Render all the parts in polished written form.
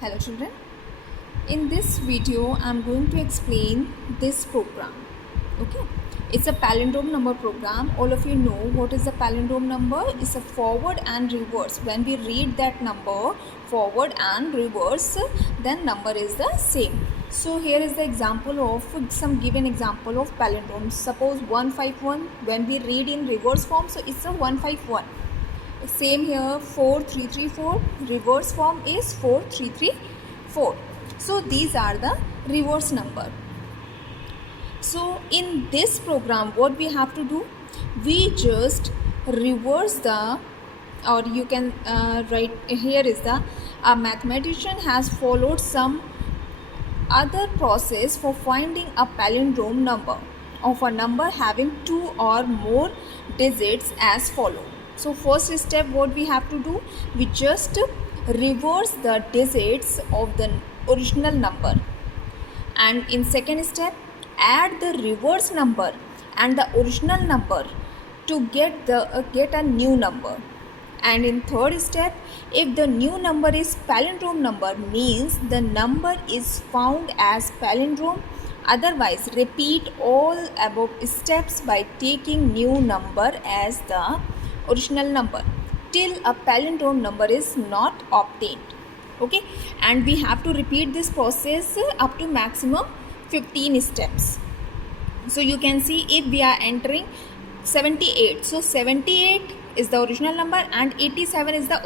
Hello children, in this video I am going to explain this program. Okay, it's a palindrome number program. All of you know what is a palindrome number. It's a forward and reverse. When we read that number forward and reverse, then number is the same. So here is the example of some given example of palindromes. Suppose 151, when we read in reverse form, so it's a 151. Same here, 4334, reverse form is 4334. So these are the reverse number. So in this program what we have to do, we just reverse the, or you can write here is the, a mathematician has followed some other process for finding a palindrome number of a number having two or more digits as follow. So first step what we have to do, we just reverse the digits of the original number, and in second step add the reverse number and the original number to get a new number. And in third step, if the new number is palindrome number, means the number is found as palindrome. Otherwise, repeat all above steps by taking new number as the original number till a palindrome number is not obtained. Okay, and we have to repeat this process up to maximum 15 steps. So you can see if we are entering 78, so 78 is the original number and 87 is the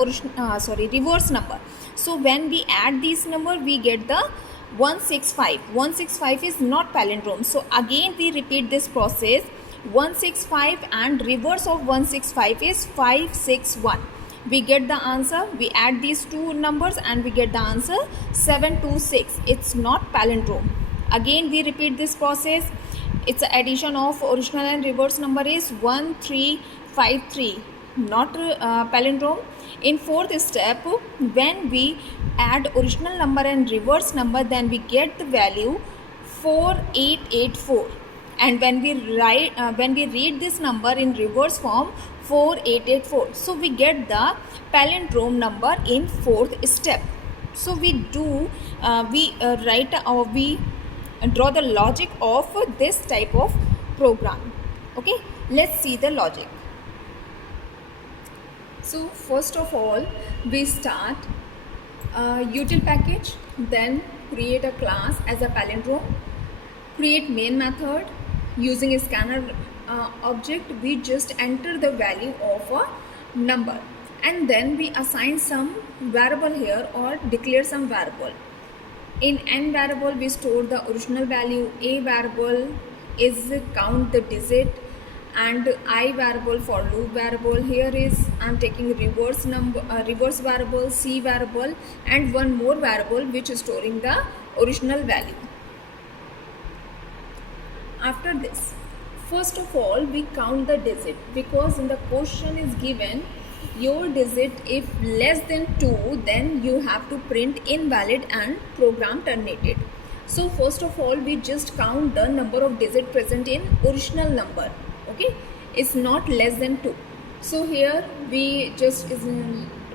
reverse number. So when we add these number, we get the 165. 165 is not palindrome. So again we repeat this process. 165 and reverse of 165 is 561. We get the answer. We add these two numbers and we get the answer 726. It's not palindrome. Again we repeat this process. It's a addition of original and reverse number is 1353, not palindrome. In fourth step, when we add original number and reverse number, then we get the value 4884. And when we read this number in reverse form, 4884, so we get the palindrome number in fourth step. So we draw the logic of this type of program. Okay, let's see the logic. So first of all, we start util package, then create a class as a palindrome, create main method. Using a scanner object, we just enter the value of a number, and then we assign some variable here or declare some variable. In n variable we store the original value, a variable is count the digit, and I variable for loop variable. Here is I'm taking reverse variable, c variable, and one more variable which is storing the original value. After this, first of all we count the digit, because in the question is given your digit if less than 2, then you have to print invalid and program terminated. So first of all we just count the number of digits present in original number. Okay, it's not less than 2. So here we just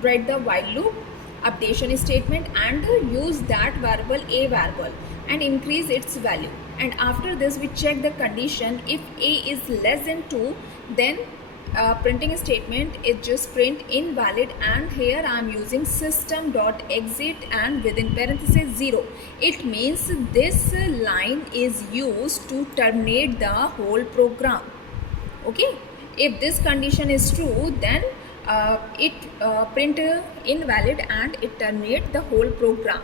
write the while loop updation statement and use that variable a variable and increase its value. And after this we check the condition. If a is less than 2, then printing statement is just print invalid, and here I am using system.exit and within parentheses 0. It means this line is used to terminate the whole program. Okay, if this condition is true, then it print invalid and it terminate the whole program.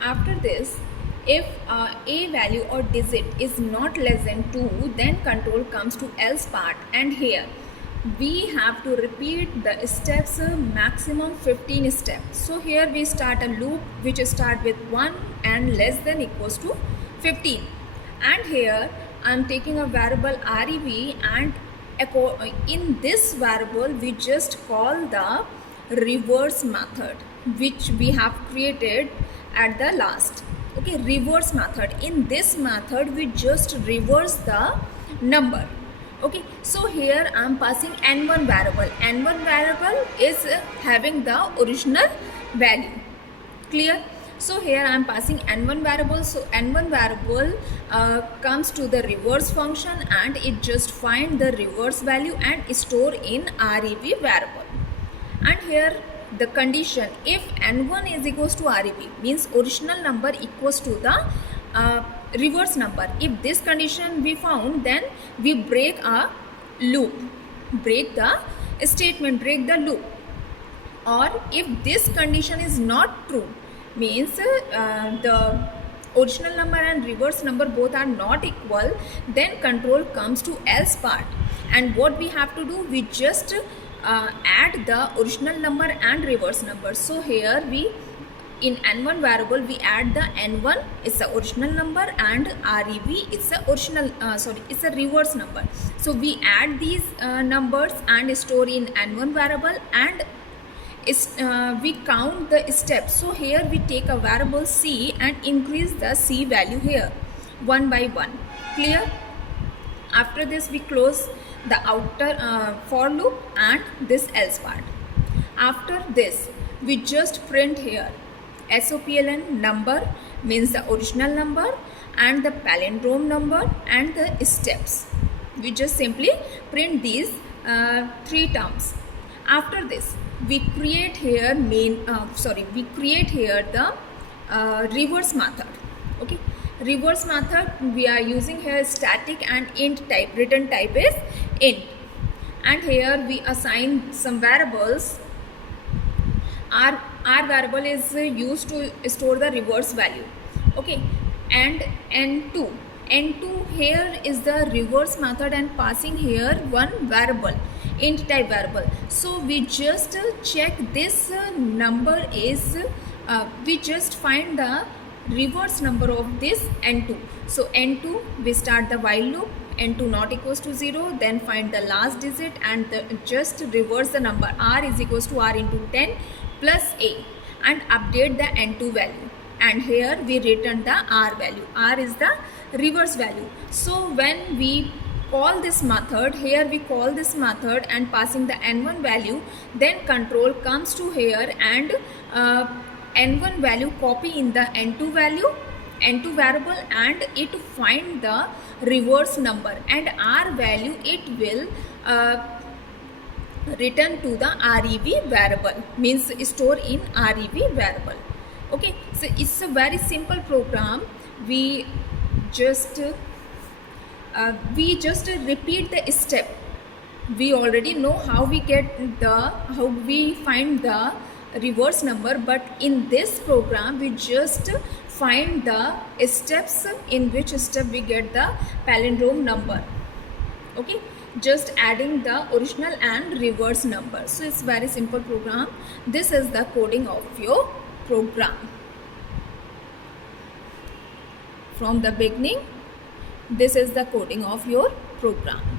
After this, if a value or digit is not less than 2, then control comes to else part, and here we have to repeat the steps maximum 15 steps. So here we start a loop which start with 1 and less than equals to 15, and here I am taking a variable rev, and in this variable we just call the reverse method which we have created at the last. Okay, reverse method. In this method we just reverse the number. Okay, so here I am passing n1 variable. N1 variable is having the original value. Clear? So here I am passing n1 variable. So n1 variable comes to the reverse function and it just find the reverse value and store in rev variable. And here the condition, if n1 is equals to rev means original number equals to the reverse number. If this condition we found, then we break a loop, break the statement, break the loop. Or if this condition is not true, means the original number and reverse number both are not equal, then control comes to else part. And what we have to do, we just add the original number and reverse number. So here we, in n1 variable, we add the n1 is the original number and rev is the original it's a reverse number. So we add these numbers and store in n1 variable, and we count the steps. So here we take a variable c and increase the c value here one by one. Clear? After this we close the outer for loop and this else part. After this we just print here SOPLN number means the original number and the palindrome number and the steps. We just simply print these three terms. After this we create here we create here the reverse method. Okay, reverse method we are using here static and int type. Return type is int, and here we assign some variables. R variable is used to store the reverse value. Okay, and n2 here is the reverse method and passing here one variable, int type variable. So we just check this number is we just find the reverse number of this n2. So n2 we start the while loop, n2 not equals to 0, then find the last digit and just reverse the number r is equals to r into 10 plus a and update the n2 value, and here we return the r value. R is the reverse value. So when we call this method, here we call this method and passing the n1 value, then control comes to here and n1 value copy in the n2 value, n2 variable, and it find the reverse number, and r value it will return to the rev variable, means store in rev variable. Okay, so it's a very simple program. We just repeat the step. We already know how we find the reverse number, but in this program we just find the steps, in which step we get the palindrome number. Okay, just adding the original and reverse number. So it's very simple program. This is the coding of your program. From the beginning, this is the coding of your program.